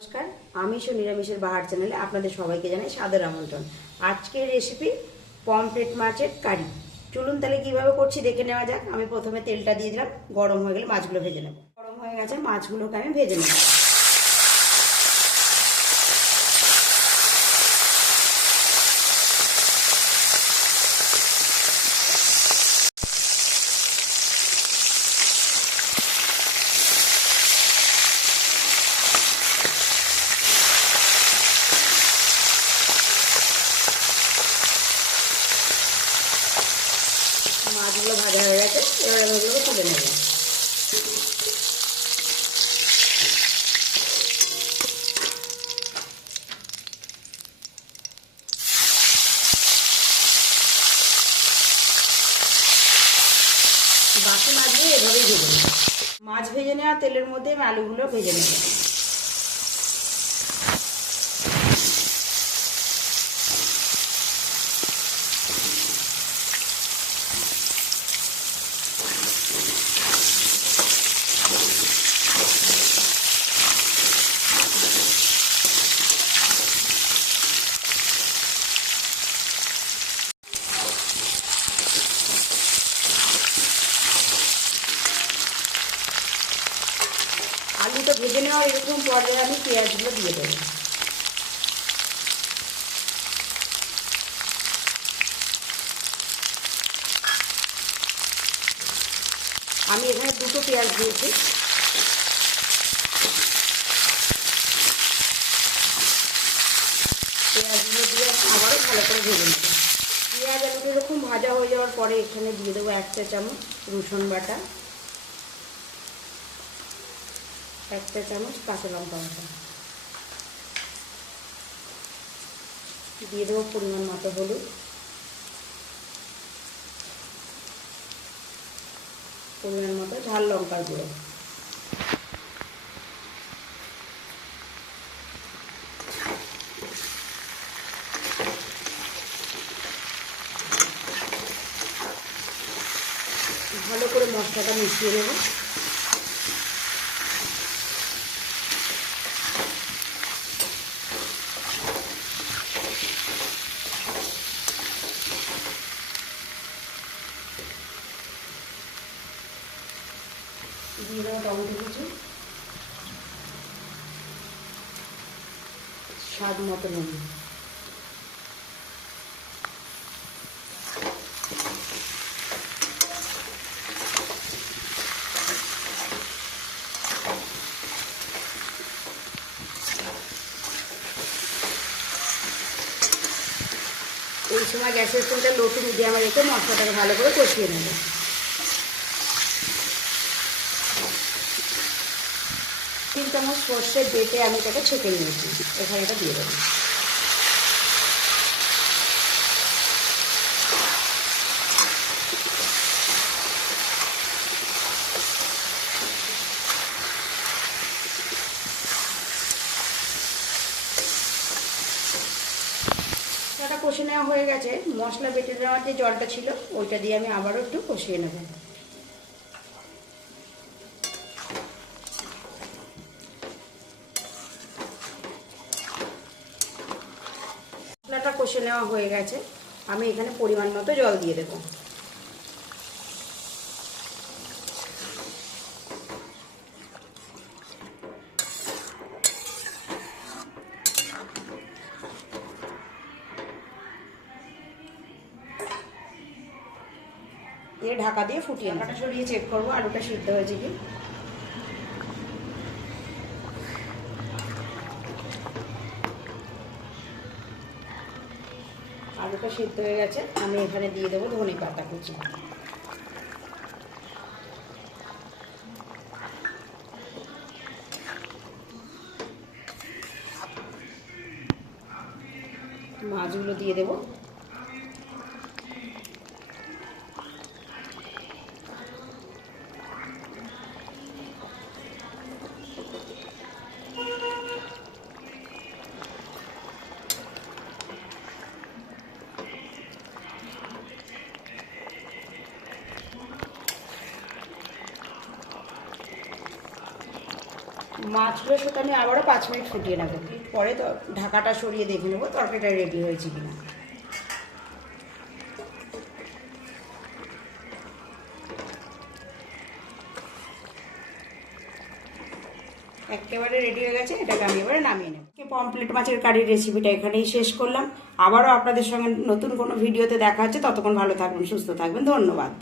নমস্কার, আমিষ ও নিরামিষের বাহার চ্যানেলে আপনাদের সবাইকে জানাই সাদর আমন্ত্রণ। আজকের রেসিপি পমফ্রেট মাছের কারি। চলুন তাহলে কিভাবে করছি দেখে নেওয়া যাক। আমি প্রথমে তেলটা দিয়ে দিলাম, গরম হয়ে গেলে মাছগুলো ভেজে নেব। গরম হয়ে গেছে, মাছগুলোকে আমি ভেজে নেব। মাছগুলো ভাজা হয়ে গেছে, এবার আমি ওগুলোকে তুলে নেব। বাকি মাছগুলো এভাবেই ভেজে নেব। মাছ ভেজে নেওয়া তেলের মধ্যে আমি আলুগুলো ভেজে নেব। আলুটা ভেজে নেওয়া এরকম পর্যায়ে আমি পেঁয়াজগুলো দিয়ে দেবো। আমি এখানে দুটো পেঁয়াজ দিয়েছি। পেঁয়াজগুলো দিয়ে আমি আবারও ভালো করে ভেজে নেব। পেঁয়াজ আলুটা এরকম ভাজা হয়ে যাওয়ার পরে এখানে দিয়ে দেবো 1 চা চামচ রসুন বাটা, 1 চা চামচ কাঁচা লঙ্কা বাটা, দিয়ে দেবো পরিমাণ মতো হলুদ, পরিমাণ মতো ঝাল লঙ্কার গুঁড়ো, ভালো করে মশলাটা মিশিয়ে নেব। দিয়ে দেবো টমেটো কুচি, স্বাদ মতো নুন, এই সময় গ্যাসের ফ্লেমটা লো টু মিডিয়ামে রেখে মশলাটাকে ভালো করে কষিয়ে নেব। 3 চামচ সর্ষে বেটে আমি এটাকে ছেঁকে নিয়েছি, এখানে এটা দিয়ে দেবো। মশলাটা কষে নেওয়া হয়ে গেছে। মশলা বেটে দেওয়ার যে জলটা ছিল ওইটা দিয়ে আমি আবারও একটু কষিয়ে নেব। মশলাটা কষে নেওয়া হয়ে গেছে, আমি এখানে পরিমাণ মতো জল দিয়ে দেবো। দিয়ে ঢাকা দিয়ে ফুটিয়ে ঢাকাটা সরিয়ে চেক করবো আলুটা সিদ্ধ হয়েছে কি। আলুটা সিদ্ধ হয়ে গেছে, আমি এখানে দিয়ে দেবো ধনে পাতা কুচি, মাছগুলো দিয়ে দেবো। মাছগুলোর সাথে আমি আবারও 5 মিনিট ফুটিয়ে নেবো, পরে তো ঢাকাটা সরিয়ে দেখে নেবো তরকারিটা রেডি হয়েছে কিনা। একেবারে রেডি হয়ে গেছে, এটাকে আমি এবারে নামিয়ে নেব। পমফ্রেট মাছের কারির রেসিপিটা এখানেই শেষ করলাম। আবারও আপনাদের সঙ্গে নতুন কোনো ভিডিওতে দেখা হচ্ছে, ততক্ষণ ভালো থাকবেন, সুস্থ থাকবেন, ধন্যবাদ।